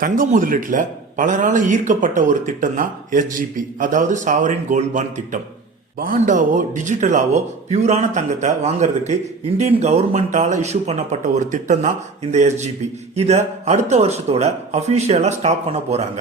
தங்க முதலீட்டில் பலரால் ஈர்க்கப்பட்ட ஒரு திட்டம் தான் எஸ்ஜிபி அதாவது சாவரின் கோல்ட் பாண்ட் திட்டம். பாண்டாவோ டிஜிட்டலாவோ பியூரான தங்கத்தை வாங்குறதுக்கு இந்தியன் கவர்மெண்டால இஷ்யூ பண்ணப்பட்ட ஒரு திட்டம் தான் இந்த எஸ்ஜிபி இதை அடுத்த வருஷத்தோட அஃபிஷியலாக ஸ்டாப் பண்ண போகிறாங்க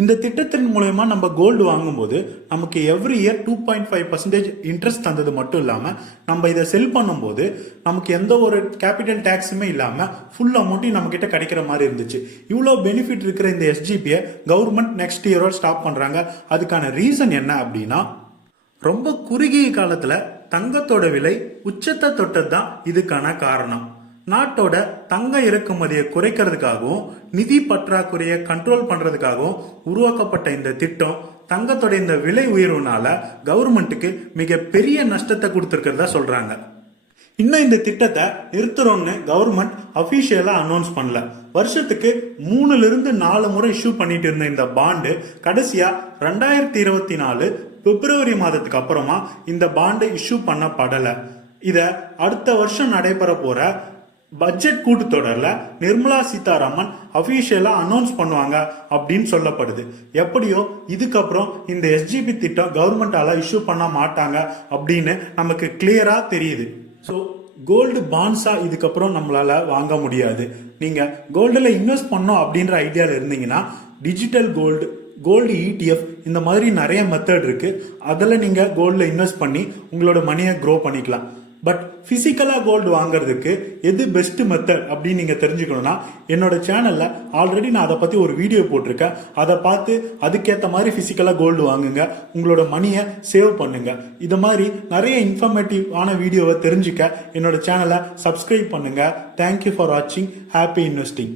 இந்த திட்டத்தின் மூலயமா நம்ம கோல்டு வாங்கும்போது நமக்கு every year two point five percentage interest தந்தது மட்டும் இல்லாமல் நம்ம இதை செல் பண்ணும்போது நமக்கு எந்த ஒரு கேபிட்டல் டேக்ஸுமே இல்லாமல் ஃபுல் அமௌண்ட்டையும் நம்ம கிட்ட கிடைக்கிற மாதிரி இருந்துச்சு. இவ்வளோ பெனிஃபிட் இருக்கிற இந்த எஸ்ஜிபியை கவர்மெண்ட் நெக்ஸ்ட் இயரோட ஸ்டாப் பண்ணுறாங்க அதுக்கான ரீசன் என்ன அப்படின்னா ரொம்ப குறுகிய காலத்தில் தங்கத்தோட விலை உச்சத்தை தொட்டது தான் இதுக்கான காரணம். நாட்டோட தங்க இறக்குமதியை குறைக்கிறதுக்காகவும் நிதி பற்றாக்குறையை கண்ட்ரோல் பண்றதுக்காகவும் உருவாக்கப்பட்ட இந்த திட்டம் தங்கத்தோட இந்த விலை உயர்வுனால கவர்மெண்ட்டுக்கு மிக பெரிய நஷ்டத்தை கொடுத்துருக்கிறதா சொல்றாங்க. இன்னும் இந்த திட்டத்தை நிறுத்துறோம்னு கவர்மெண்ட் அபிஷியலா அனௌன்ஸ் பண்ணல. வருஷத்துக்கு மூணுல இருந்து நாலு முறை இஷ்யூ பண்ணிட்டு இருந்த இந்த பாண்டு கடைசியா ரெண்டாயிரத்தி இருபத்தி நாலு பிப்ரவரி மாதத்துக்கு அப்புறமா இந்த பாண்டு இஷ்யூ பண்ணப்படலை. இதை அடுத்த வருஷம் நடைபெற போற பட்ஜெட் கூட்டத்தொடரில் நிர்மலா சீதாராமன் அஃபீஷியலாக அனௌன்ஸ் பண்ணுவாங்க அப்படின்னு சொல்லப்படுது. எப்படியோ இதுக்கப்புறம் இந்த எஸ்ஜிபி திட்டம் கவர்மெண்டால இஷ்யூ பண்ண மாட்டாங்க அப்படின்னு நமக்கு கிளியராக தெரியுது. ஸோ கோல்டு பான்ஸாக இதுக்கப்புறம் நம்மளால் வாங்க முடியாது. நீங்கள் கோல்டில் இன்வெஸ்ட் பண்ணோம் அப்படின்ற ஐடியாவில் இருந்தீங்கன்னா டிஜிட்டல் கோல்டு கோல்டு இடிஎஃப் இந்த மாதிரி நிறைய மெத்தட் இருக்குது அதில் நீங்கள் கோல்டில் இன்வெஸ்ட் பண்ணி உங்களோட மணியை க்ரோ பண்ணிக்கலாம். பட் ஃபிசிக்கலாக கோல்டு வாங்குறதுக்கு எது பெஸ்ட் மெத்தட் அப்படின்னு நீங்கள் தெரிஞ்சுக்கணும்னா என்னோட சேனலில் ஆல்ரெடி நான் அதை பற்றி ஒரு வீடியோ போட்டிருக்கேன். அதை பார்த்து அதுக்கேற்ற மாதிரி ஃபிசிக்கலாக கோல்டு வாங்குங்க. உங்களோட மணியை சேவ் பண்ணுங்க. இது மாதிரி நிறைய இன்ஃபர்மேட்டிவான வீடியோவை தெரிஞ்சுக்க என்னோட சேனலை சப்ஸ்கிரைப் பண்ணுங்க. தேங்க்யூ ஃபார் வாட்சிங் ஹாப்பி இன்வெஸ்டிங்